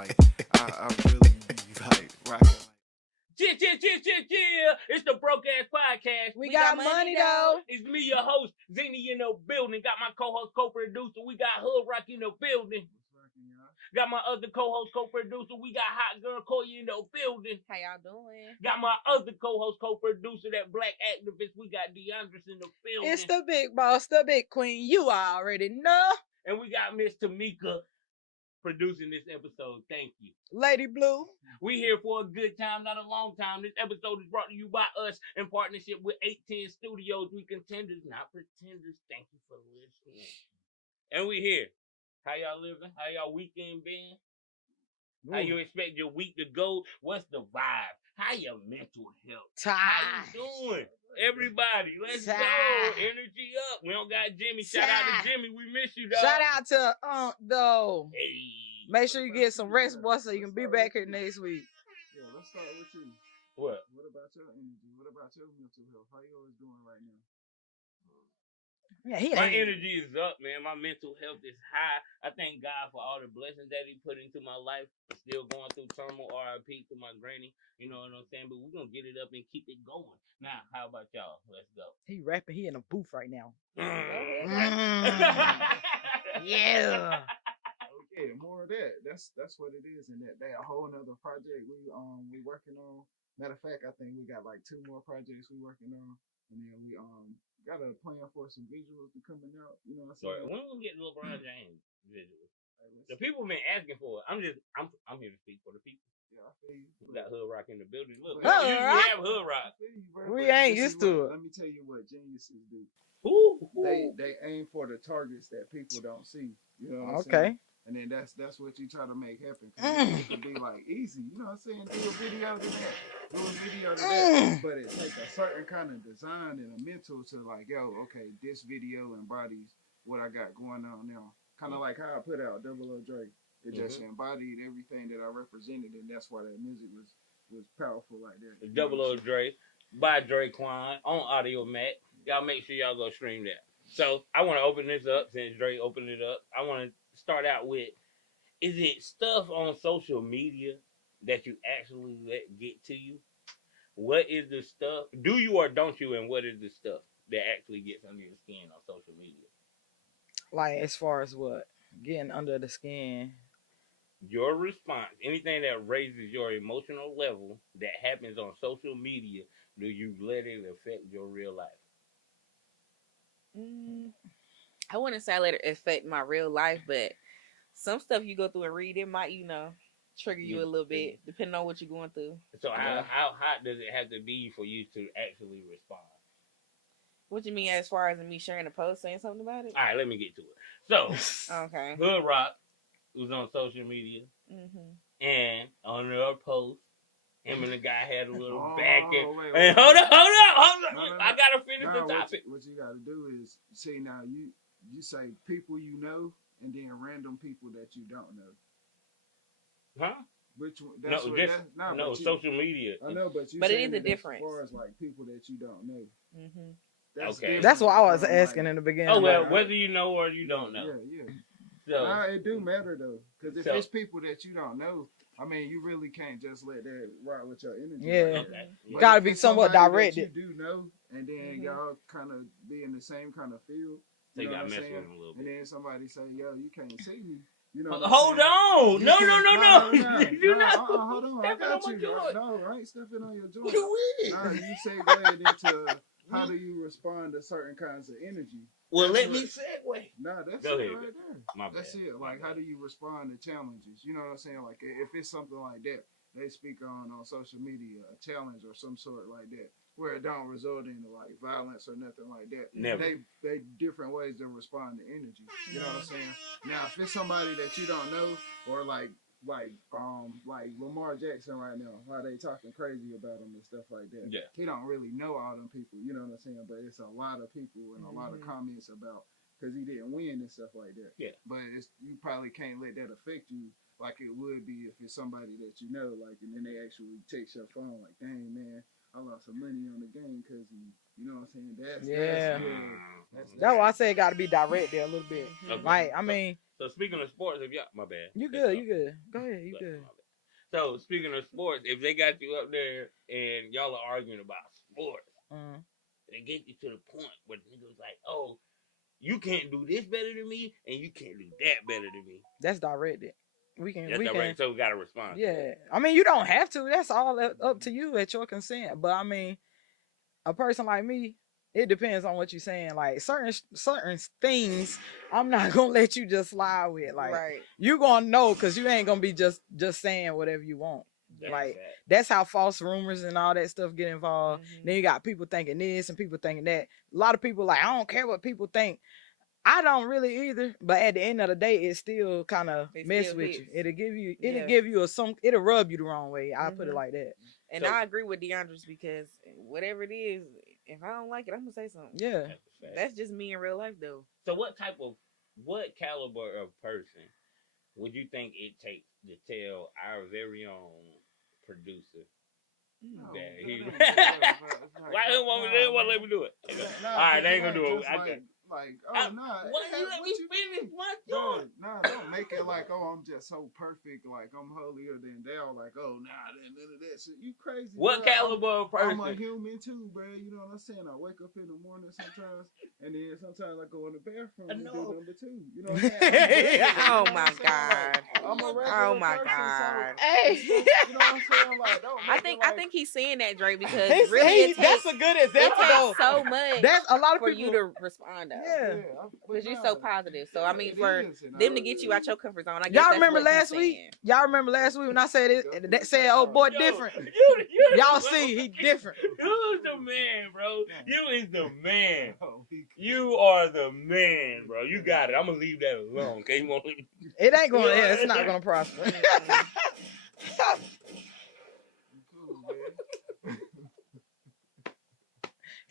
like I really be like rocking. Yeah. It's the Broke Ass Podcast. We got money though. It's me, your host, Zinni in the building. Got my co-host, co-producer. We got Hood Rock in the building. Got my other co-host, co-producer. We got Hot Girl Koya in the building. How y'all doing? Got my other co-host, co-producer, that black activist. We got DeAndres in the building. It's the big boss, the big queen. You already know. And we got Miss Tamika producing this episode. Thank you. Lady Blue. We here for a good time, not a long time. This episode is brought to you by us in partnership with 810 Studios. We contenders, not pretenders. Thank you for listening. And we here. How y'all living? How y'all weekend been? How you expect your week to go? What's the vibe? How your mental health? How you doing? Everybody, let's go. Energy up. We don't got Jimmy. Shout out to Jimmy. We miss you, dog. Shout out to though. Hey. Make sure you get some rest, boy, so you can be back here next week. Yeah, let's start with you. What? What about your energy? What about your mental health? How you always doing right now? Yeah, my energy is up, man. My mental health is high. I thank God for all the blessings that He put into my life. I'm still going through turmoil. RIP to my granny. You know what I'm saying? But we're going to get it up and keep it going. Now, how about y'all? Let's go. He rapping. He in a booth right now. Yeah. Okay, more of that. That's what it is. And that a whole nother project we working on. Matter of fact, I think we got like 2 more projects we working on. And then we got a plan for some visuals to coming out. You know what I'm saying? When we get LeBron James visuals? The people been asking for it. I'm here to speak for the people. Yeah, I feel you. We got Hood Rock in the building. Look, we Hood usually have Hood Rock. We ain't used to it. Let me tell you what geniuses do. Ooh. They aim for the targets that people don't see. You know what I'm Okay. saying? And then that's what you try to make happen. It could be like easy, you know what I'm saying? Do a video to that. Do a video to that. But it takes a certain kind of design and a mental to like, yo, okay, this video embodies what I got going on now. Kind of like how I put out Double O Dre. It just embodied everything that I represented, and that's why that music was powerful like that. Double O Dre by Dre Quan on Audio Mac. Y'all make sure y'all go stream that. So I want to open this up since Dre opened it up. I want to start out with, is it stuff on social media that you actually let get to you? What is the stuff? Do you or don't you? And what is the stuff that actually gets under your skin on social media? Like as far as what? Getting under the skin. Your response, anything that raises your emotional level that happens on social media, do you let it affect your real life? I wouldn't say I let it affect my real life, but some stuff you go through and read, it might, trigger you a little bit, depending on what you're going through. So how hot does it have to be for you to actually respond? What you mean as far as me sharing a post saying something about it? All right, let me get to it. So, okay. Hood Rock was on social media, and on their post, him and the guy had a little back and wait. Hold up. No. I gotta finish the topic. What you gotta do is see now you say people you know and then random people that you don't know. Huh? Which one? Social media. I know, but it is a difference. As far as like people that you don't know. Okay. That's what I was asking in the beginning. Oh well, whether you know or you don't know. Yeah. So it do matter though, because if it's people that you don't know, I mean, you really can't just let that ride with your energy. Yeah, like gotta be somewhat directed. You do know, and then y'all kind of be in the same kind of field. So you know gotta what I'm mess saying? with them a little bit. And then somebody say, "Yo, you can't see me." You know? Hold on! No! You not. Hold on! I got you. No, I ain't stepping on your joint. You is. Nah, you segued into how do you respond to certain kinds of energy. Well, let me segue. Nah, that's Go it ahead. right there. My That's bad. it. Like, how do you respond to challenges? You know what I'm saying? Like, if it's something like that, they speak on social media, a challenge or some sort like that, where it don't result in like violence or nothing like that. Never. They different ways to respond to energy. You know what I'm saying? Now, if it's somebody that you don't know, or like Lamar Jackson right now, how they talking crazy about him and stuff like that. Yeah. He don't really know all them people. You know what I'm saying? But it's a lot of people and a lot of comments about because he didn't win and stuff like that. Yeah. But you probably can't let that affect you like it would be if it's somebody that you know, like, and then they actually text your phone like, dang, man, I lost some money on the game because you know what I'm saying? That's why I say it got to be direct there a little bit. Okay. Like, I mean, So speaking of sports, if y'all, my bad. You good? You good? Go ahead. You good? So speaking of sports, if they got you up there and y'all are arguing about sports, they get you to the point where the nigga's like, "Oh, you can't do this better than me, and you can't do that better than me." That's directed. We can. So we gotta respond. Yeah, I mean, you don't have to. That's all up to you at your consent. But I mean, a person like me, it depends on what you're saying. Like certain things, I'm not gonna let you just slide with. Like you gonna know because you ain't gonna be just saying whatever you want. That's how false rumors and all that stuff get involved. Then you got people thinking this and people thinking that. A lot of people like, I don't care what people think. I don't really either, but at the end of the day, it still kind of mess with you. It'll give you, it'll rub you the wrong way. I put it like that. And I agree with DeAndre's because whatever it is, if I don't like it, I'm gonna say something. Yeah, that's just me in real life, though. So what caliber of person would you think it takes to tell our very own producer that he? Why they want to let me do it? All right, they ain't gonna do it. What you let me finish my joint? Don't make it like, oh, I'm just so perfect, like I'm holier than thou, like, oh, none of that shit. You crazy? What caliber of person? I'm a human too, bro. You know what I'm saying? I wake up in the morning sometimes, and then sometimes I go in the bathroom and do number two. You know what I'm saying? Oh my god! I'm a regular god! So, hey, you know what I'm saying? Like, I think he's saying that, Dre, because really that's a good example. It takes so much. That's a lot of for people you to respond. Yeah, because you're so positive. So I mean, for them to get you out your comfort zone, I guess y'all remember last week? Y'all remember last week when I said it? That said, "Oh boy, different." Y'all see, he different. You is the man, bro. You is the man. You are the man, bro. You got it. I'm gonna leave that alone. Okay, it ain't gonna. Yeah, it's not gonna prosper.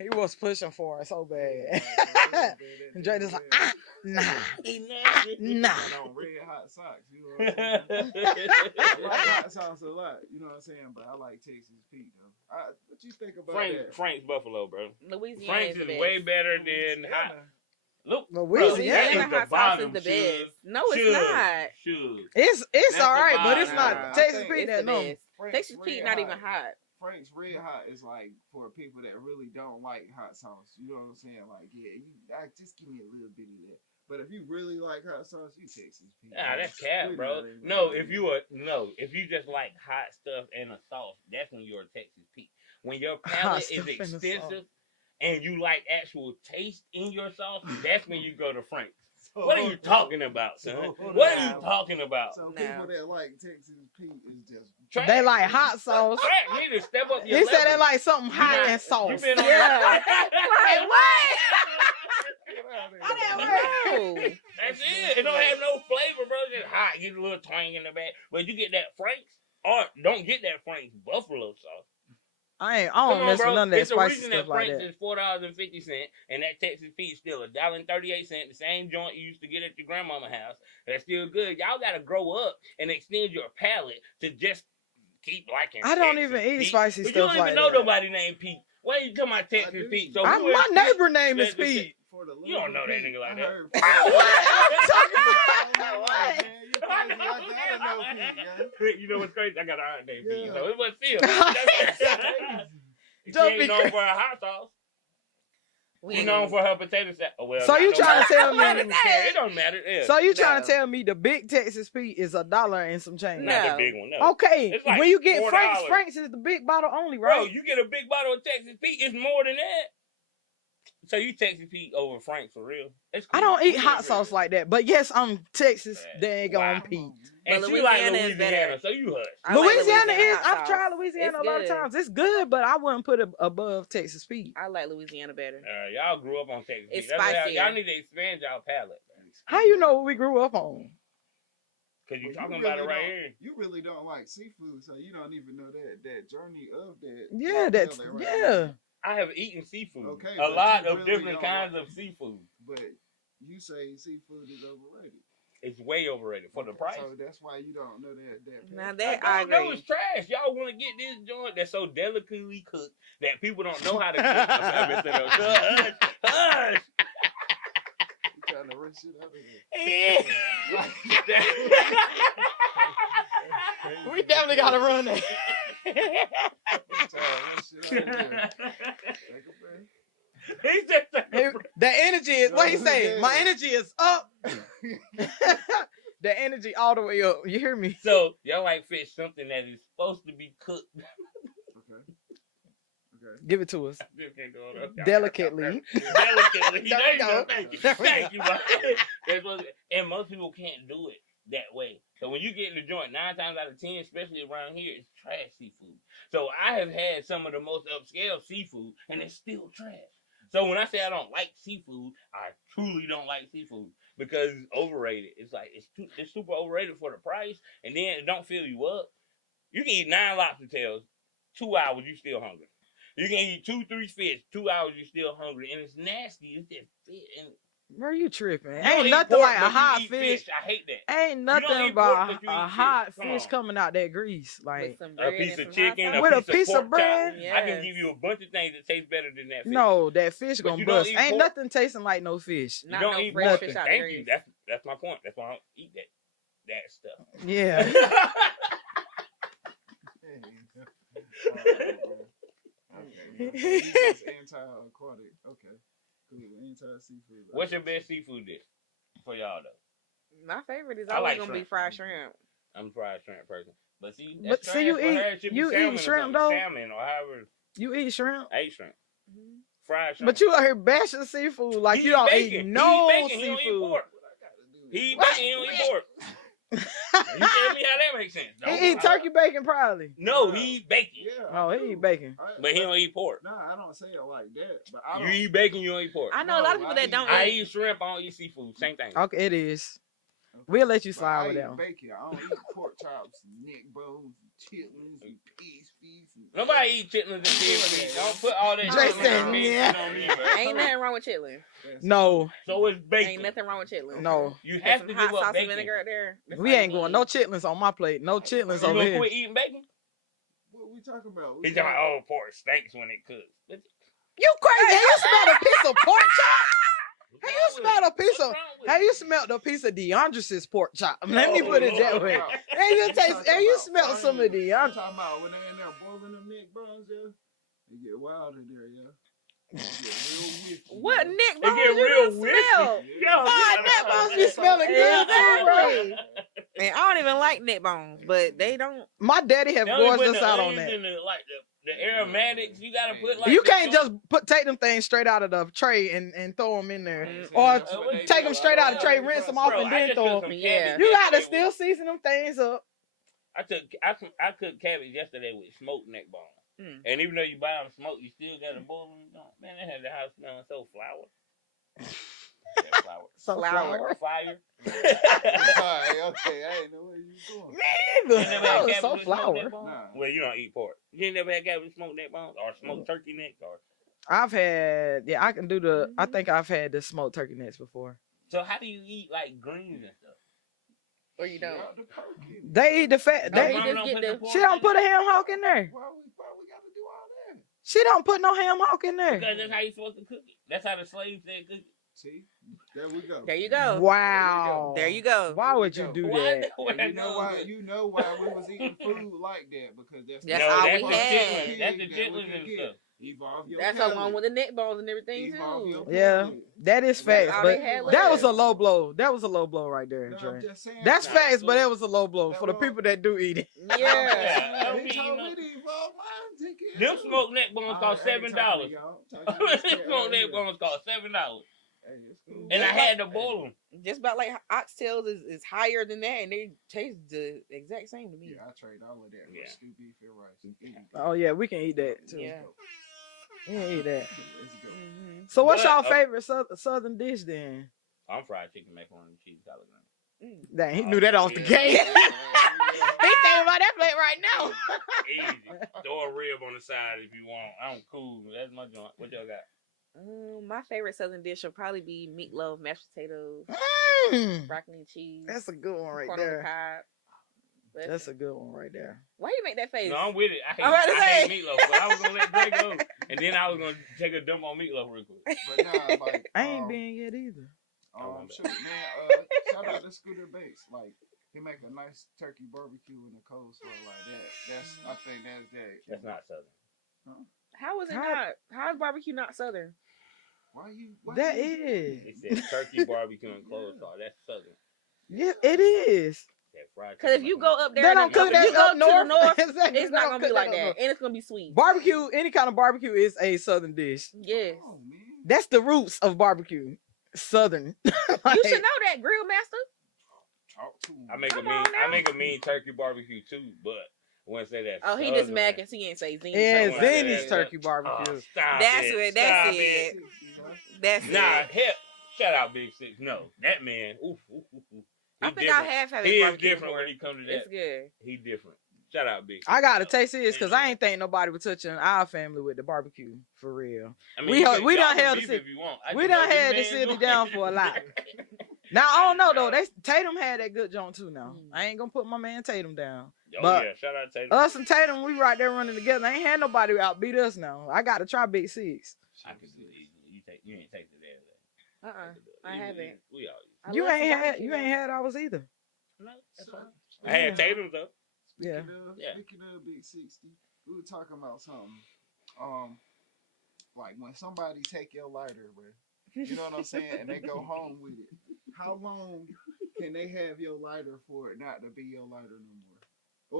He was pushing for it so bad. And Dre just like, nah. On red hot socks, you know what I'm saying? I like hot sauce a lot, you know what I'm saying? But I like Texas Pete, though. What you think about that? Frank's Buffalo, bro. Louisiana Frank's is way better than hot. Look, Louisiana hot sauce is the best. No, it's not. It's all right, but it's not Texas Pete that no. Texas Pete not even hot. Frank's Red Hot is like for people that really don't like hot sauce. You know what I'm saying? Like, just give me a little bit of that. But if you really like hot sauce, you Texas Pete. Nah, that's cap, bro. If you just like hot stuff and a sauce, that's when you're a Texas Pete. When your palate is extensive and you like actual taste in your sauce, that's when you go to Frank's. What are you talking about, son? What are you talking about? So people that like Texas Pete is just they like hot sauce. Track need to step up your He level. said they like something hot and sauce. You been on like what? That's it. It don't have no flavor, bro. It's just hot. Get a little twang in the back. But you get that Frank's, or don't get that Frank's Buffalo sauce. I don't mess with none of that spicy stuff like that. It's $4.50, and that Texas Pete still $1.38. The same joint you used to get at your grandmama's house. That's still good. Y'all gotta grow up and extend your palate to just keep liking. I don't even eat spicy stuff like that. You don't even know nobody named Pete. Why are you talking about Texas Pete? So my neighbor name is Pete. You don't know that nigga like that. You know what's crazy? I got an aunt named Pete, so it was still. She ain't known for her hot sauce. She known for her potato salad. Oh, well, so you trying to tell me it don't matter? Yeah. So you trying to tell me the big Texas Pete is $1 and some change? Not the big one. No. Okay, like when you get $4. Frank's is the big bottle only, right? Bro, you get a big bottle of Texas Pete. It's more than that. So you Texas Pete over Frank for real? Cool. I don't eat hot sauce like that, but yes, I'm Texas. Dang on Pete. And she like Louisiana, so you hush. Louisiana is. I've tried Louisiana a lot of times. It's good, but I wouldn't put it above Texas Pete. I like Louisiana better. Y'all grew up on Texas Pete. It's spicy. Y'all need to expand y'all palate. How you know what we grew up on? Because you're talking about it right here. You really don't like seafood, so you don't even know that journey of that. Yeah, I have eaten seafood. Okay, a lot of different kinds of seafood. But you say seafood is overrated. It's way overrated for the price. So that's why you don't know that. Now that I agree. Know it's trash. Y'all want to get this joint that's so delicately cooked that people don't know how to cook. Hush. Trying to run shit out of there. We definitely gotta run that. The energy is what he saying. My energy is up. The energy all the way up. You hear me? So y'all like fish something that is supposed to be cooked. Okay. Give it to us. Delicately. Delicately. Delicately. There we go. Thank you. There we Thank go. you, man. And most people can't do it that way. So when you get in the joint, 9 times out of 10, especially around here, it's trash seafood. So I have had some of the most upscale seafood, and it's still trash. So when I say I don't like seafood, I truly don't like seafood because it's overrated. It's like it's super overrated for the price, and then it don't fill you up. You can eat 9 lobster tails, 2 hours, you still hungry. You can eat 2-3 fish, 2 hours, you still hungry, and it's nasty. It's just fish. And Where you tripping? you Ain't eat nothing pork, like a but you hot eat fish. I hate that. Ain't don't nothing eat about pork, but you a eat hot fish. Come fish on. coming out that grease. Like With some A bread piece and of some hot chicken, sauce. With a a piece piece of of pork bread? chop. I can give you a bunch of things that taste better than that fish. no, that fish But gonna you don't bust. eat Ain't pork. nothing tasting like no fish. You Not don't no eat fresh pork. fish out Thank the you. grease. That's my point. That's why I don't eat that stuff. Yeah. Okay. It's anti-aquatic. Okay. Cool. Anti-seafood. What's your best seafood dish for y'all though? My favorite is I always like gonna be shrimp. fried shrimp. I'm a fried shrimp person. But see, But that's see, you trash for eat- her. It should be you eat salmon or shrimp, something. though? Salmon or however. You eat shrimp? I eat shrimp. Mhm. Fried shrimp. But you out here bashing seafood like He you don't bacon. eat no he eat bacon. He don't eat seafood. pork. What I gotta do? He eat What? bacon. He don't eat pork. You tell me how that makes sense. He eat turkey bacon probably. No, he eat bacon. Yeah. Oh, I he do. eat bacon. But he don't eat pork. Nah, I don't say it like that. But I You don't. eat bacon, you don't eat pork. I know a lot of No, people I that eat- don't I eat. eat shrimp, I don't eat seafood. Same thing. Okay, it is. We'll let you But slide I with eat that one. bacon. I don't eat pork chops, neck bones, chitlins, and pig's feet. Nobody eat chitlins and pig feet. Don't put all that Jay chitlins said, and pig yeah. feet on me, bro. Ain't nothing wrong with chitlin. No, So it's bacon. Ain't nothing wrong with chitlin. no. You Put have some to hot give up sauce and bacon. vinegar out there. That's We all you ain't going. need. No chitlins on my plate. No chitlins You over gonna here. quit eating bacon? What we talking about? He's talking about, oh, pork stinks when it cooks. You crazy? Have you smelled a piece of pork chop? What's Have you wrong with smelled it? a piece What's of? wrong with Have it? you smelled a piece of DeAndre's pork chop? Let me Oh, put it Lord. that way. Have you taste? Have you smelled some of I'm DeAndre? talking about when they in there boiling them neck bones, yeah. They get wild in there, yeah. They get real whiffy. What yeah. neck It bones get you real done whiffy. smelled? Yo, God, neck bones be smelling good too, bro. And I don't even like neck bones, but they don't. My daddy have They only gorged put us the out on onions that. and the aromatics. You gotta put like You the can't junk- just take them things straight out of the tray and throw them in there, Mm. or That's what they take do. them straight out of the tray, Bro, rinse them off, Bro, and I then just throw cooked them. some Yeah. cabbage You gotta yesterday still season them things up. I cooked cabbage yesterday with smoked neck bones. Mm. And even though you buy them smoked, you still gotta boil them. No, man, they had the house smelling so flour. Yeah, flour. So Flour. Fire. Alright, okay, I ain't know where you going. Me You either. never That had was cabbage so with smoked neck flour. bones? Nah. Well, you don't eat pork. You ain't never had cabbage with smoked neck bones or smoked turkey necks or. I've had, yeah, I can do the. I think I've had the smoked turkey necks before. So how do you eat like greens and stuff? Or you don't. Out the perky. They eat the fat. Oh, They, you just get the- pork she don't in put a it? ham hock in there. Why we gotta do all that? She don't put no ham hock in there. Because that's how you supposed to cook it. That's how the slaves said cook it. See? There we go. There you go. Wow. There you go. Why would you do Why that? would And I you know know why? that? You know why we was eating food like that because that's That's No, all that's we the had. chitlins. That's the That we chitlins could and get. stuff. Evolve your That's palate. along with the neck bones and everything Evolve too. your Yeah, palate. that is That's facts, all but they had that left. was a low blow. That was a low blow right there, No, I'm Dre. just saying. That's Nah, facts, but cool. that was a low blow That for the was- people that do eat it. Yeah. Yeah. He told me to evolve mine. Take it. Them smoked neck bones cost $7. Them smoked neck bones cost $7. And I had to boil them. Just about like oxtails is higher than that, and they taste the exact same to me. Yeah, I trade all of that for Yeah. stew beef and rice. Oh yeah, we can eat that too. Yeah. We can eat that. Let's go. Mm-hmm. So what's But, y'all favorite southern dish then? I'm fried chicken, macaroni, and cheese, collard greens. Dang, he knew that off the Yeah. gate. Yeah. He thinking about that plate right now. Easy. Throw a rib on the side if you want. I'm cool. That's my joint. What y'all got? My favorite southern dish will probably be meatloaf, mashed potatoes, broccoli and cheese. That's a good one right corn on the there. cob. That's a good one right there. Why you make that face? No, I'm with it. I I'm about to hate say. meatloaf, but I was gonna let Dre go, and then I was gonna take a dump on meatloaf real quick. But nah, like I ain't been yet either. Shoot, man. Shout out to Scooter Bates. Like, he make a nice turkey barbecue in the coleslaw like that. I think that's that. That's not Southern. Huh? How is it not? How is barbecue not Southern? Why That you is. It says turkey barbecue and coleslaw. That's Southern. Yeah, it is. Because if you go up there, They don't cook that if you go up to north. the north, Exactly. it's They not don't gonna be cook like that up that, north. and it's gonna be sweet. Barbecue, any kind of barbecue is a Southern dish. Yes. Oh, man. That's the roots of barbecue. Southern. You should know that, Grill Master. Talk to him. I make a mean turkey barbecue too, but I wouldn't say that. Oh, he just mad because he ain't say Zinni. Yeah, Someone like Zinni's that. turkey barbecue. Oh, stop That's it. what. Stop That's it. it. That's Nah, it. hell, shout out Big Six. No, that man. Oof. I think I have had He his is barbecue different before. when he comes to that. It's good. He different. Shout out Big Six. I gotta taste this because I ain't think nobody was touching our family with the barbecue for real. I we you done- can- we y'all done can held beef the if you want. I we just done know these had the men city do it. down for a lot. Now I don't know though. Tatum had that good joint too. Now I ain't gonna put my man Tatum down. Oh But yeah, shout out Tatum. us and Tatum, we right there running together. I ain't had nobody outbeat us now. I got to try Big Six. I can do it. You ain't take the damn thing. I haven't. We all. I You love ain't some had barbecue, you though. ain't had ours either. No, that's So, fine. I had Tatum though. Yeah. Speaking of Big 60, we were talking about something. Like when somebody take your lighter, bro. You know what I'm saying? And they go home with it. How long can they have your lighter for it not to be your lighter no more?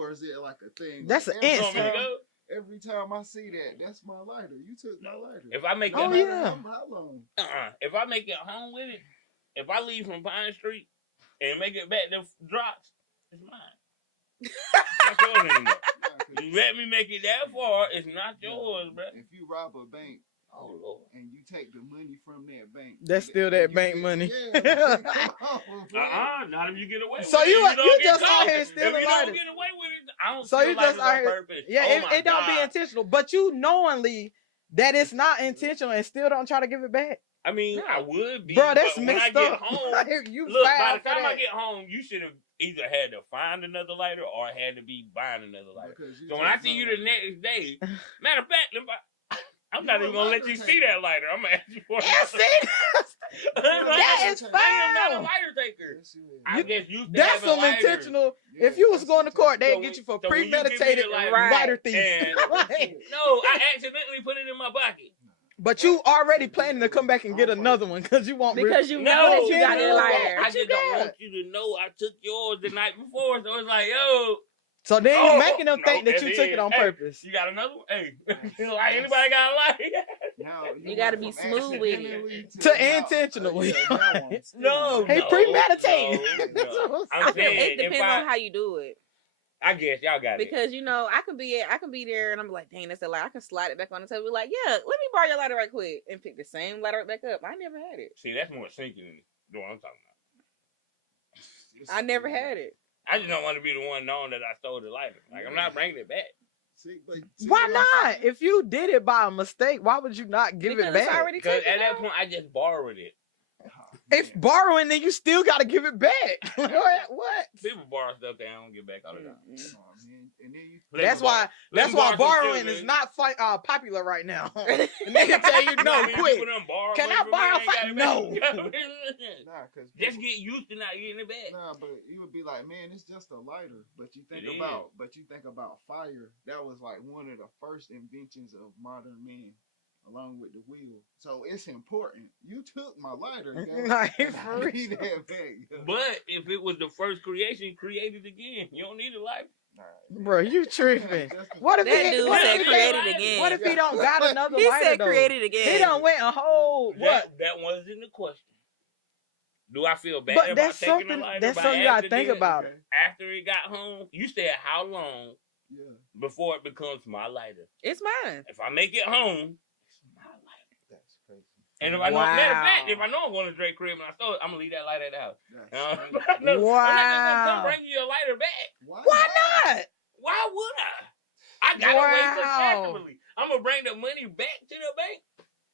Or is it like a thing? That's like an You want me to instant. go? every time I see that, that's my lighter. You took my lighter. If I make it, Oh, yeah. How long? If I make it home with it, if I leave from Pine Street and make it back to Drops, it's mine. Not yours anymore. You let me make it that far, it's not yours, bro. If you rob a bank, Oh Lord. and you take the money from that bank, That's still that bank money. Yeah, like, come on, man. Not if you get away with So it. you don't just get out caught. here stealing If you lighters. don't get away with it, I don't So steal you just lighters out on here- purpose. Yeah, Oh my it don't be God. intentional, but you knowingly that it's not intentional and still don't try to give it back. I mean, No. I would be, Bro, that's but when I messed get up. home, You look, by foul the for time I that. get home, you should have either had to find another lighter or had to be buying another lighter. Because you So when I took see my you the lighter. next day, matter of fact, I'm You not a even gonna let lighter you see taker. that lighter. I'm gonna ask you for Yes, another. that is I am not a foul. lighter taker. Yes, you is. I just used to That's having some lighters. intentional. Yeah, If you was that's going to court, they'd So get you for when you give me the premeditated lighter, lighter thief. and- Right. No, I accidentally put it in my pocket. But you already planning to come back and get another one because you want Because you No, know that you got no, that lighter. I What you just don't got? want you to know I took yours the night before. So it's like, yo, So then you making them no, think that that's you took it on Hey, purpose. You got another one? Hey, like anybody got a lighter? Now, You gotta be went from smooth with it. accidentally To now- intentionally. yeah, that one. No, Hey, no, premeditated. no. I I'm feel saying, it depends if on how you do it. I guess y'all got it. Because you know, I can be there and I'm like, dang, that's a lighter. I can slide it back on the table. Like, yeah, let me borrow your lighter right quick and pick the same lighter right back up. I never had it. See, that's more sinking than what I'm talking about. I never had it. I just don't want to be the one knowing that I stole the lighter. Like, I'm not bringing it back. See, but Why what I'm not? saying? If you did it by a mistake, why would you not give Because it it's back? already Because taken at that out. point, I just borrowed it. If borrowing, then you still got to give it back. What? People borrow stuff they don't get back all the time. Mm-mm. Oh, man. And then you Let That's them borrow- why. let That's them why borrow some borrowing shit, is man. not popular right now. The nigga tell you You know no how many quick. people done borrowed Can money I from borrow me and ain't got No. it back? nah, cause Just get used to not getting it back. nah, but you would be like, man, it's just a lighter. But you think It about fire. That was like one of the first inventions of modern man, along with the wheel. So it's important. You took my lighter, guys. Like, and for I real. need that back. yo. But if it was the first creation, create it again. You don't need a life. Nah, Bro, you tripping. Just a- What if That he, dude what said if he, create don't- it again. what if he don't got another He lighter said though? create it again. He done went a whole what? That wasn't the question. Do I feel bad But about that's taking something. the lighter? That's by something you gotta accident think about. Okay. After it got home, you said how long Yeah, before it becomes my lighter? It's mine. If I make it home, it's my lighter. that's crazy. And if I know, matter of fact, Wow. if I know I'm going to Drake crib and I stole it, I'm gonna leave that lighter at the house. That's But crazy. I'm not just gonna come Wow. bring you your lighter back. Why not? Why would I? I gotta wait Wow. contractually. I'm gonna bring the money back to the bank.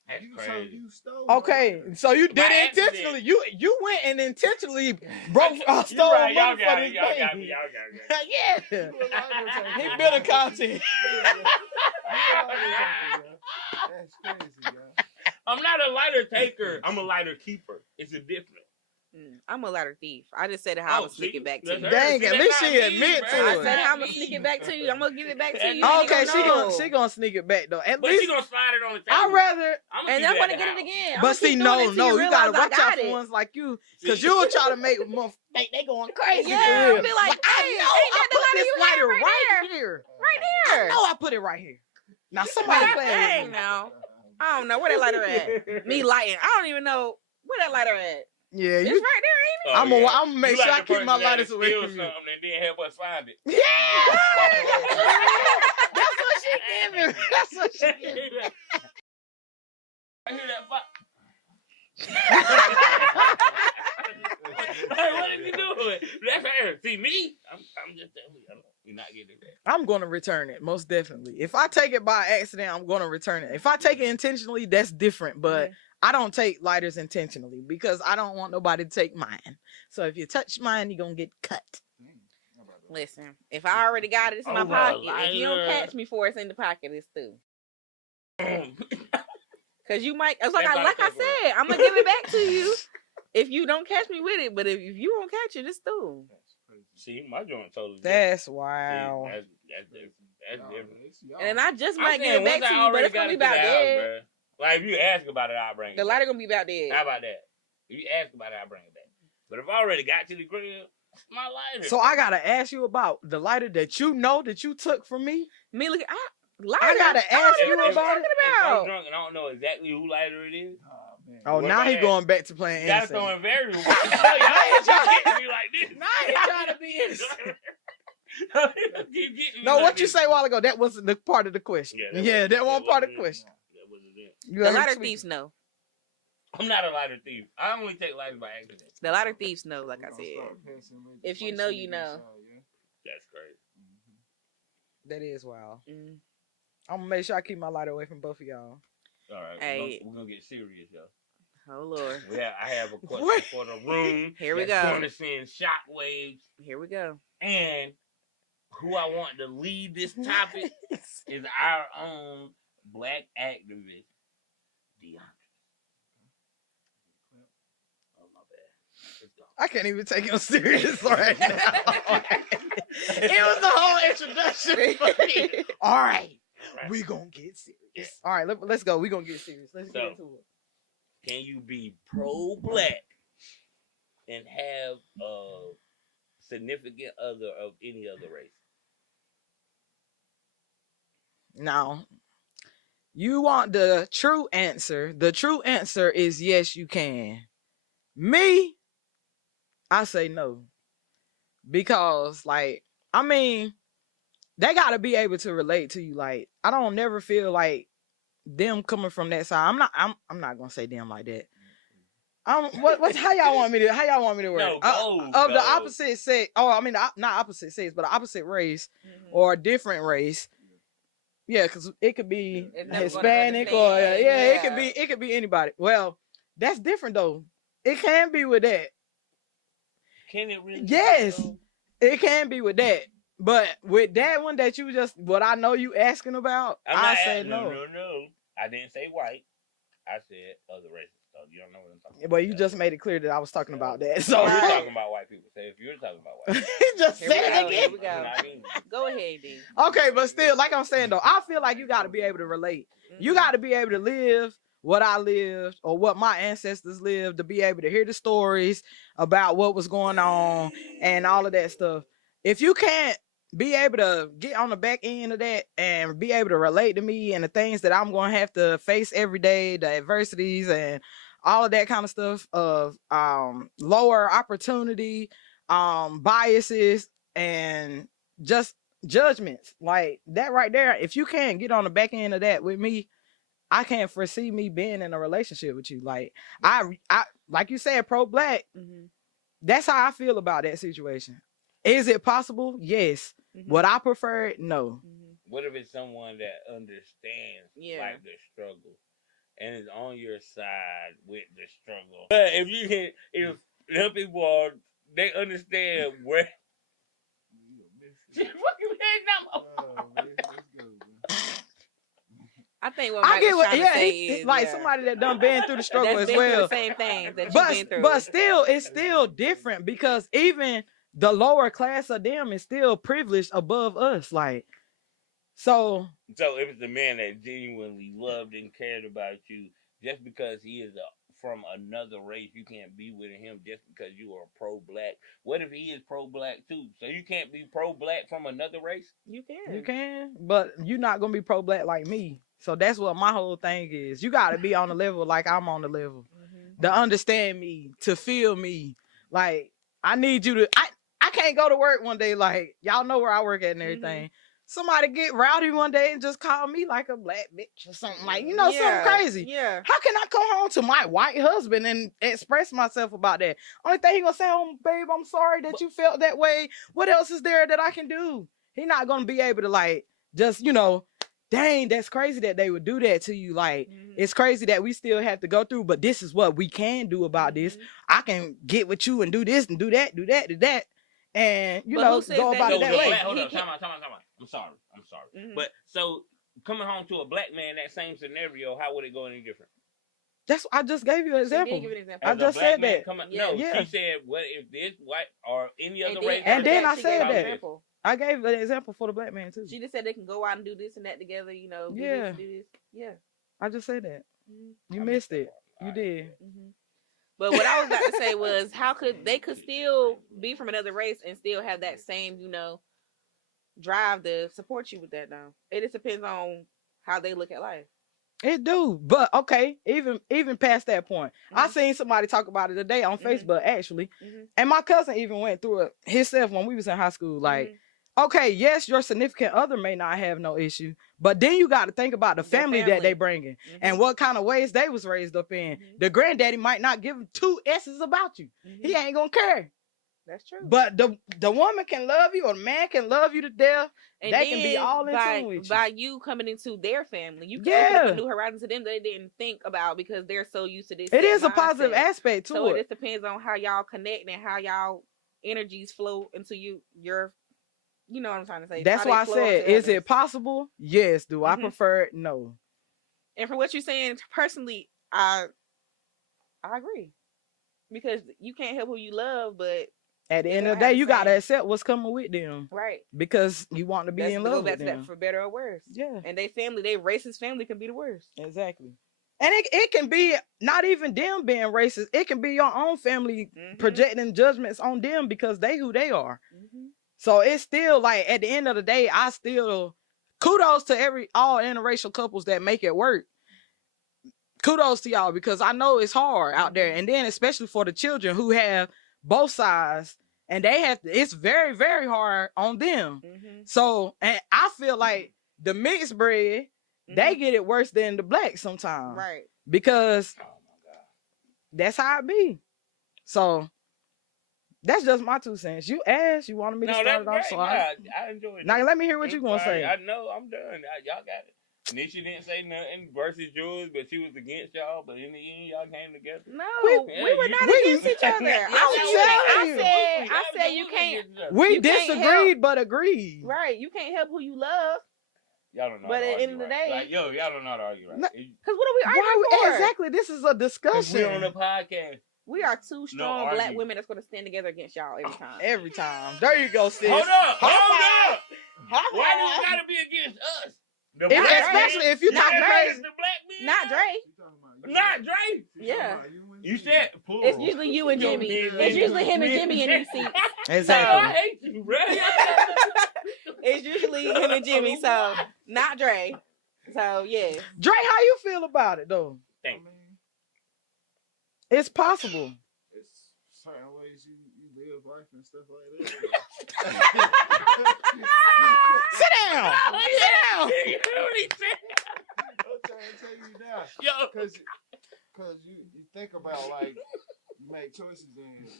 That's So crazy. you stole my Okay, lighter. so you did By it accident. intentionally. You went and intentionally broke You stole right, y'all money for got this it. Y'all got baby. me. Y'all got me. Yeah. You a lighter taker. He built a content. Yeah. You a lighter taker, yo. That's crazy, yo. I'm not a lighter taker. I'm a lighter keeper. It's a difference. I'm a lighter thief. I just said how I'm gonna sneak it back to you. Dang, at least she admit to I it. said how I'm gonna sneak it back to you. I'm gonna give it back to you. Okay, she gonna sneak it back though. At But least she gonna slide it on the table. I'd rather. And I'm gonna get it again. But see, no, you gotta watch out for it. ones like you, because you'll try to make they going crazy. Yeah, for real. be like, I know I put this lighter right here. Right there. I know I put it right here. Now somebody playing Dang with me. now. I don't know where that lighter at. Me lighting. I don't even know where that lighter at. Yeah, It's you. right there, ain't it? I'm gonna make sure I keep my lighters away from from you. something and then help us find it. Yeah. That's what she giving. That's what she giving. I hear that fuck. Hey, what are you doing? That's her. See me? I'm just telling you. You're not getting that. I'm gonna return it, most definitely. If I take it by accident, I'm gonna return it. If I take it intentionally, that's different. But I don't take lighters intentionally because I don't want nobody to take mine. So if you touch mine, you're gonna get cut. Listen, if I already got it, it's in my pocket. If you don't catch me for it's in the pocket, it's through. Cause you might, it's like I said, I'm gonna give it back to you if you don't catch me with it. But if you don't catch it, it's through. See, my joint totally different. That's wow. See, that's different. And I just might give it back to you, but it's gonna be about dead. Like, if you ask about it, I'll bring it. The lighter gonna be about dead. How about that? If you ask about it, I'll bring it back. But if I already got to the crib, my lighter. So I gotta ask you about the lighter that you know that you took from me. Me look, lighter. I gotta ask you about it. If I'm drunk and I don't know exactly who lighter it is. Oh, now he going back to playing That's innocent. throwing variables. Y'all ain't trying to get me like this. Now he trying to be innocent. Keep getting me No, like what this. you say a while ago, that wasn't the part of the question. Yeah, that wasn't part of the question. That wasn't it. The lighter thieves know. I'm not a lighter thief. I only take lighters by accident. The lighter thieves know, like I said. If you know, you know. That's crazy. That is wild. I'm gonna make sure I keep my lighter away from both of y'all. All right, hey. we're gonna get serious, y'all. Oh Lord. Yeah, I have a question for the room. Here we go. Going to send shockwaves. Here we go. And who I want to lead this topic is our own black activist, DeAndre. Oh my bad. Let's go. I can't even take him serious right now. It was the whole introduction for me. All right. We gonna get serious. Yeah. All right, let's go. We gonna get serious. Let's get into it. Can you be pro-black and have a significant other of any other race? Now, you want the true answer. The true answer is yes, you can. Me, I say no. Because, like, I mean, they gotta be able to relate to you. Like, I don't never feel like them coming from that side. I'm not gonna say them like that. What's how y'all want me to work? No, of the opposite sex. Oh, I mean not opposite sex, but the opposite race or a different race. Yeah, because it could be Hispanic or it could be anybody. Well, that's different though. It can be with that. Can it really? Yes, it can be with that. But with that one that you just, what I know you asking about, I said no. No. I didn't say white. I said other races. So you don't know what I'm talking about. But you just made it clear that I was talking about that. So you're talking about white people. Say if you're talking about white people. Just say it Here again. we go. Go ahead, D. Okay, but still, like I'm saying though, I feel like you got to be able to relate. You got to be able to live what I lived or what my ancestors lived, to be able to hear the stories about what was going on and all of that stuff. If you can't be able to get on the back end of that and be able to relate to me and the things that I'm going to have to face every day, the adversities and all of that kind of stuff of lower opportunity, biases, and just judgments like that right there. If you can't get on the back end of that with me, I can't foresee me being in a relationship with you. Like I like you said, pro-black. That's how I feel about that situation. Is it possible? Yes. Would I prefer it? No. What if it's someone that understands like the struggle and is on your side with the struggle? But if you can, if them people are, they understand where. think what Mike was trying to say is like somebody that done been through the struggle as well. The same thing that you've been through. But still, it's still different because even the lower class of them is still privileged above us. Like, so if it's a man that genuinely loved and cared about you, just because he is from another race, you can't be with him just because you are pro-black. What if he is pro-black too? So you can't be pro-black from another race? You can. You can, but you're not gonna be pro-black like me. So that's what my whole thing is. You gotta be on the level like I'm on the level. To understand me, to feel me. Like, I need you to I can't go to work one day, like, y'all know where I work at and everything. Somebody get rowdy one day and just call me like a black bitch or something, like, something crazy. Yeah. How can I come home to my white husband and express myself about that? Only thing he gonna say, oh, babe, I'm sorry that you felt that way. What else is there that I can do? He not gonna be able to, like, just, dang, that's crazy that they would do that to you. Like, it's crazy that we still have to go through, but this is what we can do about this. I can get with you and do this and do that. And, go about it that way. Hold up, time out. I'm sorry. But so coming home to a black man, that same scenario, how would it go any different? I just gave you an example. I just said that. She said, what if this white or any other race? And then I said that. I gave an example for the black man too. She just said they can go out and do this and that together, do this. Yeah. I just said that. You missed it. You did. But what I was about to say was, how could they still be from another race and still have that same, drive to support you with that now? It just depends on how they look at life. It do, but okay, even past that point, I seen somebody talk about it today on Facebook actually, and my cousin even went through it himself when we was in high school. Like, okay, yes, your significant other may not have no issue, but then you got to think about the family that they bringing and what kind of ways they was raised up in. The granddaddy might not give him two S's about you. He ain't gonna care. That's true. But the woman can love you, or the man can love you to death. And they can be all in tune with you. By you coming into their family, you can open up a new horizon to them that they didn't think about because they're so used to this. It is a positive aspect to it. So it just depends on how y'all connect and how y'all energies flow into your. You know what I'm trying to say. That's why I said, is it possible? Yes. Do I prefer it? No. And for what you're saying, personally, I agree. Because you can't help who you love, but at the end of the day, you gotta accept what's coming with them. Right. Because you want to be in love with them. That for better or worse. Yeah. And they racist family can be the worst. Exactly. And it can be not even them being racist. It can be your own family projecting judgments on them because they who they are. So it's still like, at the end of the day, I still kudos to all interracial couples that make it work. Kudos to y'all, because I know it's hard out there. And then especially for the children who have both sides, and it's very, very hard on them. So, and I feel like the mixed breed, they get it worse than the black sometimes. Right. Because that's how it be. So that's just my 2 cents. You asked, you wanted me to start it off, so I enjoyed it. Now let me hear what you're going to say. I know, I'm done. Y'all got it. Nisha didn't say nothing versus yours, but she was against y'all. But in the end, y'all came together. No, we were not against each other. I said you can't. We disagreed, but agreed. Right, you can't help who you love. Y'all don't know. But at the end of the day, like, y'all don't know how to argue, right? Because what are we arguing for? Exactly, this is a discussion. We're on a podcast. We are 2 strong black women that's going to stand together against y'all every time. Every time. There you go, sis. Hold up. Why do you got to be against us? Especially if you talk crazy. Not Dre. Not Dre. Yeah. You said plural. It's usually you and Jimmy. It's usually him and Jimmy in these seats. Exactly. I hate you, bro. It's usually him and Jimmy, so not Dre. So yeah. Dre, how you feel about it though? Thanks. It's possible. It's certain ways you live life and stuff like that. Sit down. Sit down. I'm trying to tell you now. Yo. Because you think about, like, you make choices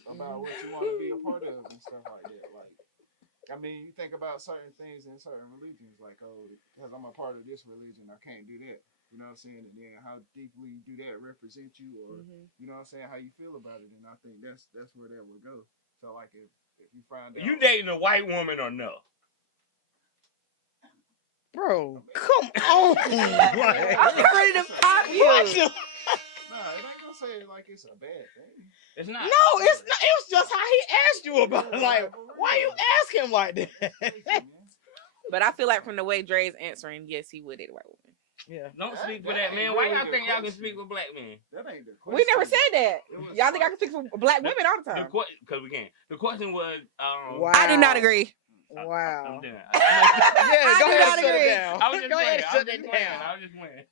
about what you want to be a part of and stuff like that. Like, I mean, you think about certain things in certain religions, like, oh, because I'm a part of this religion, I can't do that. You know what I'm saying? And then how deeply do that represent you, or you know what I'm saying, how you feel about it. And I think that's where that would go. So like if you find out you dating a white woman or no? Bro, bro, come on. Like, I'm ready to pop you. what the- Nah, it ain't gonna say it like it's a bad thing. It's not. No, it's not. It was just how he asked you about it. Like, why you ask him like that? Crazy, man. But I feel like from the way Dre's answering, yes, he would date a white woman. Yeah. Don't speak for That that, man. ain't Why really y'all the think y'all can question. speak for black men? That ain't the question. We never said that. It was Y'all think I like- can speak for black women all the time? Because we can. The question was, Wow. I do not agree. Wow. I'm done. Yeah, go I do ahead not and shut agree. it down. I was just Go ahead playing. and I was shut just it playing. down. I was just playing.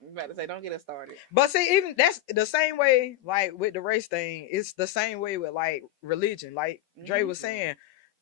I'm about to say, don't get us started. But see, even that's the same way, like with the race thing, it's the same way with like religion. Like Dre was saying,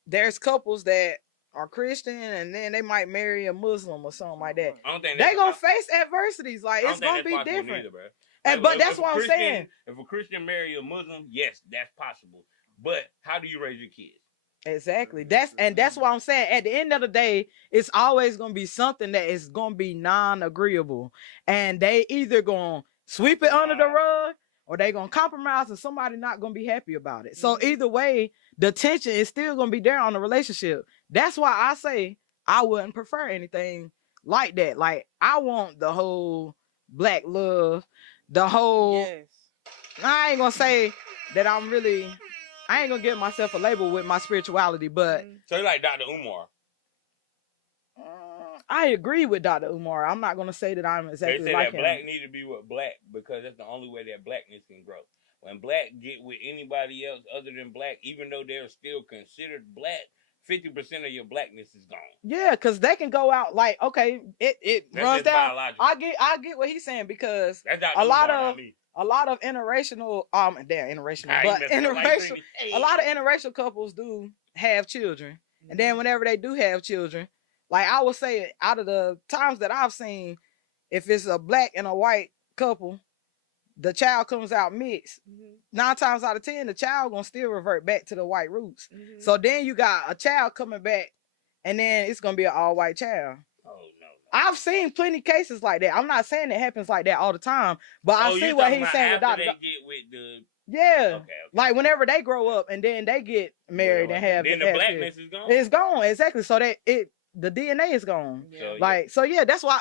there's couples that are Christian and then they might marry a Muslim or something like that. I don't think They that's- gonna face adversities. Like, I don't it's think gonna that's be possible different. neither, bro. And Like, but that's if a what I'm Christian- saying. If a Christian marry a Muslim, yes, that's possible. But how do you raise your kids? Exactly. That's what I'm saying. At the end of the day, it's always gonna be something that is gonna be non-agreeable. And they either gonna sweep it under the rug or they gonna compromise and somebody not gonna be happy about it. So either way, the tension is still gonna be there on the relationship. That's why I say I wouldn't prefer anything like that. Like, I want the whole black love, the whole Yes. I ain't gonna say that I ain't gonna give myself a label with my spirituality, but So you like Dr. Umar. I agree with Dr. Umar. I'm not gonna say that I'm They exactly say like that him. black need to be with black because that's the only way that blackness can grow. When black get with anybody else other than black, even though they're still considered black, 50% of your blackness is gone. Yeah, because they can go out like, okay, it That's runs just down. biological. I get what he's saying because That's Dr. a lot Umar, not of me. a lot of interracial interracial, Nah, but you messing up like interracial Zinni. Hey. a lot of interracial couples do have children. And then whenever they do have children, like I would say, out of the times that I've seen, if it's a black and a white couple, the child comes out mixed. 9 times out of 10, the child gonna still revert back to the white roots. So then you got a child coming back, and then it's gonna be an all-white child. Oh, no. I've seen plenty cases like that. I'm not saying it happens like that all the time, but I see what he's saying with after Dr. they get with the... Yeah. Okay. Like whenever they grow up and then they get married and have then the have blackness kids, is gone. it's gone. Exactly. So that the DNA is gone. So, Like, so yeah, that's what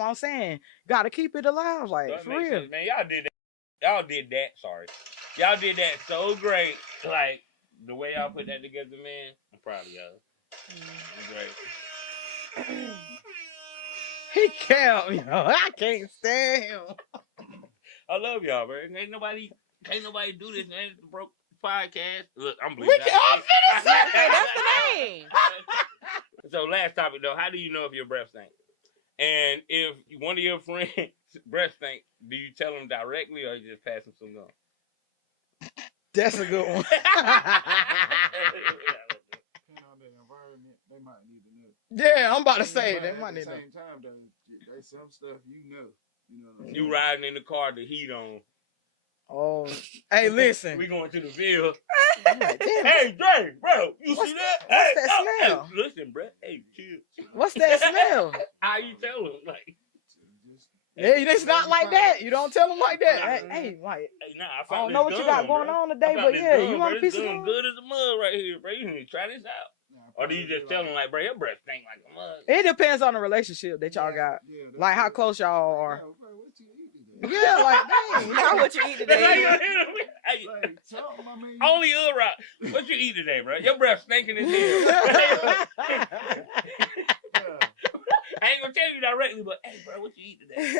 I'm saying. Gotta keep it alive, like, that for makes real. sense, man. Y'all did that. Sorry. Y'all did that so great. Like, the way y'all put that together, man. I'm proud of y'all. Great. He can't, I can't stand him. I love y'all, bro. Can't nobody do this, man. It's the broke podcast. Look, I'm bleeding. We can all finish That's the name. So last topic though, how do you know if your breath stink? And if one of your friends' breath stink, do you tell them directly or you just pass them some gum? That's a good one. Depending on the environment, they might need to know. Yeah, I'm about to say But they at might the need to. same time, though, there's some stuff you know. You know what I'm You saying? riding in the car, the heat on. Oh, hey, listen. We going to the field. I'm like, damn, Hey, Dre, bro, you What's- see that? what's Hey, that smell? Hey, listen, bro. Hey, chill. what's that smell? How you tell them? Like, Just, Yeah, it's not like that. You don't tell them like that. Hey, like, hey, nah, I I found don't know what this you gum, got going bro. on I today, found but this yeah, gum, you want bro. a piece This of gum gum? good as a mug right here, bro. You need to try this out. Or do you just tell them, like, bro, your breath stink like a mug? It depends on the relationship that y'all got. Yeah, Like how close y'all are. Yo, bro, what you eat today? Yeah, like, dang. Now what you eat That's how you today? hit 'em. Hey, Like, something, I mean, only rock. What you eat today, bro? Your breath stinking as hell. yeah. I ain't gonna tell you directly, but hey, bro, what you eat today?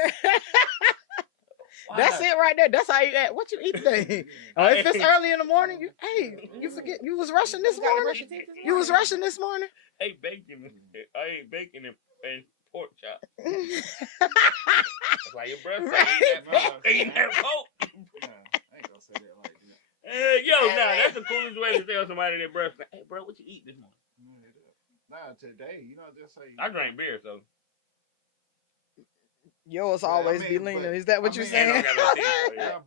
Why? That's it right there. That's how you act. What you eat today? Or if it's early in the morning, you forget you was rushing this morning. You was rushing this morning. Hey, bacon. I ate bacon and pork chop. That's That's why your breath eating that pork. Nah, I ain't gonna say that like that. Yo, that's the coolest way to tell somebody their breath stink. Hey, bro, what you eat this morning? Nah, today, just say. I drank beer, so. Yours Yeah, I always mean, be leaning. but- Is that what I you're mean, saying? I don't got no teeth, Yeah,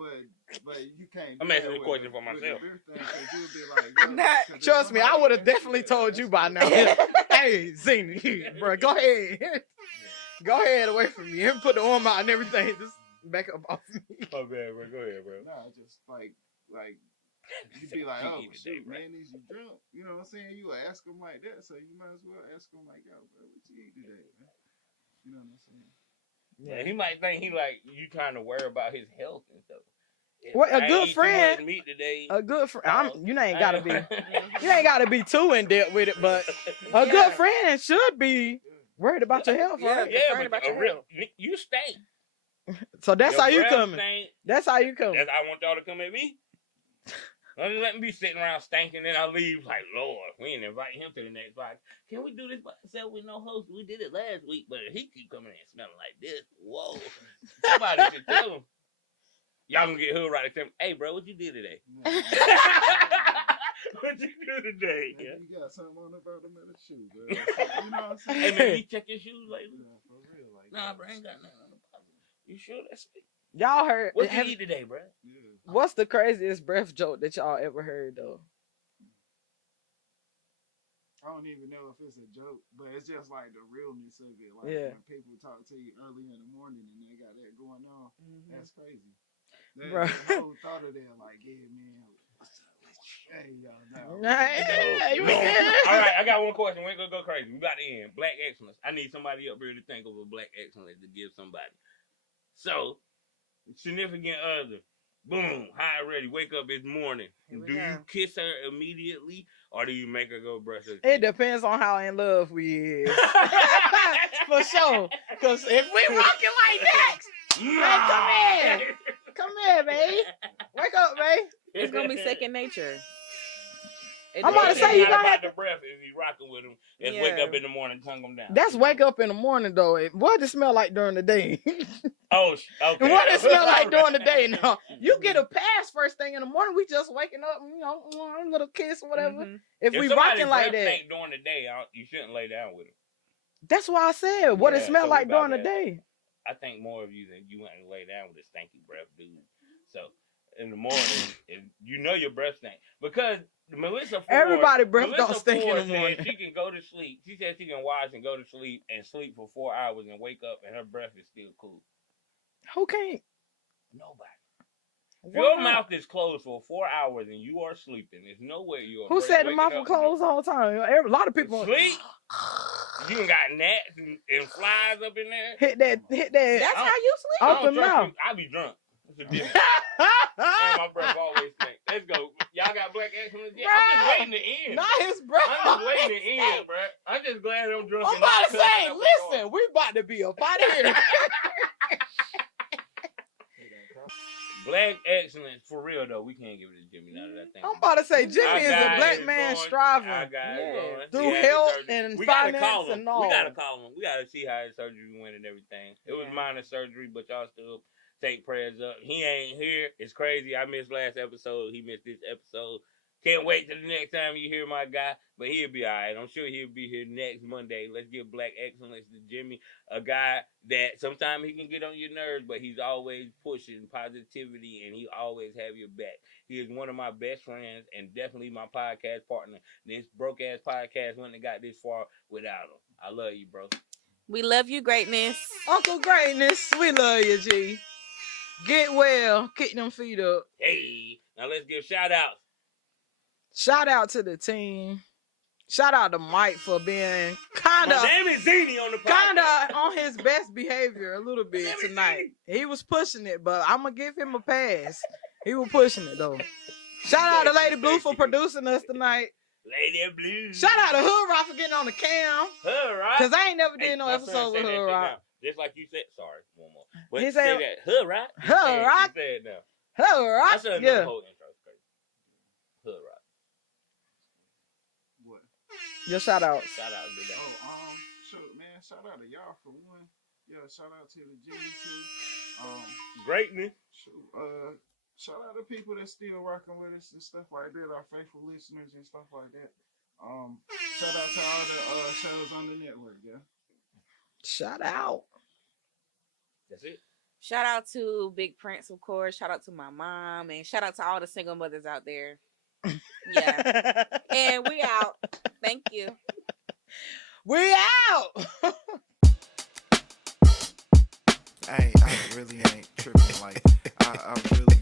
but you can't. I'm do asking that the with question for with the myself. beer thing, 'cause you'll be like, yo, Not- 'cause if Trust me, I somebody would have asks you definitely that, told that's you by now. Hey, Zinni, bro, go ahead. Go ahead away from me. And put the arm out and everything. Just back up off me. Oh, bad, bro. Go ahead, bro. Nah, just like you be like, You oh eat today, shoot, bro. man, is you drunk? You know what I'm saying? You would ask them like that, so you might as well ask them like, yo, bro, what you eat today, man? You know what I'm saying? Yeah, he might think he like you trying to worry about his health and stuff. Well, a I good ain't eat friend. too much meat today. A good friend. You ain't gotta be. Mhm. You ain't gotta be too in depth with it, but a Yeah. good friend should be worried about your health, Yeah, right? Yeah, concerned but about your health. you stink. So that's Your how you breath coming. stink. That's how you coming. That's I want y'all to come at me. Don't just let me be sitting around stinking, then I leave like, Lord, we ain't invite him to the next podcast. Can we do this by ourselves with no host? We did it last week, but if he keep coming in smelling like this, whoa. Somebody should tell him. Y'all gonna get hood right and tell him, hey, bro, what you did today? What you do today? Maybe Yeah. you got something on the bottom of the shoe, bro. You know what I'm saying? Hey, man, you check your shoes lately? Yeah, for real. Like, Nah, bro, I ain't got nothing on the bottom. You sure that's it? Y'all heard? What you eat today, bro? Yeah. What's the craziest breath joke that y'all ever heard though? I don't even know if it's a joke, but it's just like the realness of it. Like Yeah. when people talk to you early in the morning and they got that going on, Mhm. that's crazy. That, Bro. that whole thought of that, like, yeah, man. Hey, y'all know. Hey, you Man. ain't- All right, I got one question. We're gonna go crazy. We about to end. Black excellence. I need somebody up here to think of a black excellence to give somebody. So, significant other. Boom, high ready. Wake up this morning. Here we Do you go. kiss her immediately, or do you make her go brush her teeth? It depends on how in love we is. For sure. Cause if we rocking like that, man, come here, babe. Wake up, babe. It's gonna be second nature. It I'm about to depends. say, you not gonna about have the breath if you rocking with him. It's wake Yeah. up in the morning, tongue them down. That's wake up in the morning though. What does it smell like during the day? Oh, okay. And what does it smell like during the day? No, you get a pass first thing in the morning. We just waking up, you know, a little kiss or whatever. Mhm. If we somebody rocking like breath that, stink during the day, you shouldn't lay down with him. that's why I said what it Yeah, smell so like we about during the that. day. I think more of you than you want to lay down with a stinky breath dude. So in the morning, if you know your breath stink because Melissa Ford, Everybody breath Melissa don't stink in Ford the morning. said she can go to sleep. She said she can wash and go to sleep and sleep for 4 hours and wake up and her breath is still cool. Who can't? Nobody. If Why your not? mouth is closed for 4 hours and you are sleeping, there's no way you are. Who said the waking mouth up was closed all the time? A lot of people Sleep. You done got gnats and flies up in there. hit that. That's how you sleep. I don't Open trust mouth. you. I be drunk. It's a difference. And my breath always stink. Let's go. Y'all got black excellence? Yeah, I'm just waiting to end. Not his breath. I'm just waiting to end, bro. I'm just glad I'm drunk. I'm and not about to cutting say, up the listen, we about to be up out of here. Black excellence, for real though. We can't give it to Jimmy now that I think. I'm about to say, Jimmy Our is a guy black is man going- striving Our guy is going. through He had his health surgery. and We gotta call finance him. and all. We gotta call him. We gotta see how his surgery went and everything. It was Yeah. minor surgery, but y'all still take prayers up. He ain't here. It's crazy. I missed last episode. He missed this episode. Can't wait till the next time you hear my guy, but he'll be all right. I'm sure he'll be here next Monday. Let's give black excellence to Jimmy, a guy that sometimes he can get on your nerves, but he's always pushing positivity and he always have your back. He is one of my best friends and definitely my podcast partner. This broke ass podcast wouldn't have got this far without him. I love you, bro. We love you, greatness. Uncle Greatness, we love you, G. Get well, kick them feet up. Hey, now let's give shout outs. Shout out to the team. Shout out to Mike for being My name is Zinni on the podcast. kinda on his best behavior a little bit tonight. He was pushing it, but I'm gonna give him a pass. He was pushing it though. Shout out to Lady Blue for producing us tonight. Lady Blue. Shout out to Hood Rock for getting on the cam. Hood Rock. Cause I ain't never Hey, did no my son episode with say that Hood shit Rock. now. Just like you said. Sorry, one more. But He say said- that. Hood Rock. You Hood say it. Rock? You say it now. Hood I Rock, said yeah. the whole intro. It's crazy. Hood Rock. What? Your shout outs. Shout out to that. Oh, shoot, man. Shout out to y'all for one. Yeah, shout out to the G too. Greatness. Shoot, shout out to people that still rocking with us and stuff like that, our faithful listeners and stuff like that. Shout out to all the shows on the network, yeah. Shout out. That's it. Shout out to Big Prince, of course. Shout out to my mom, and shout out to all the single mothers out there. Yeah, and we out. Thank you. We out. I really ain't tripping. Like, I really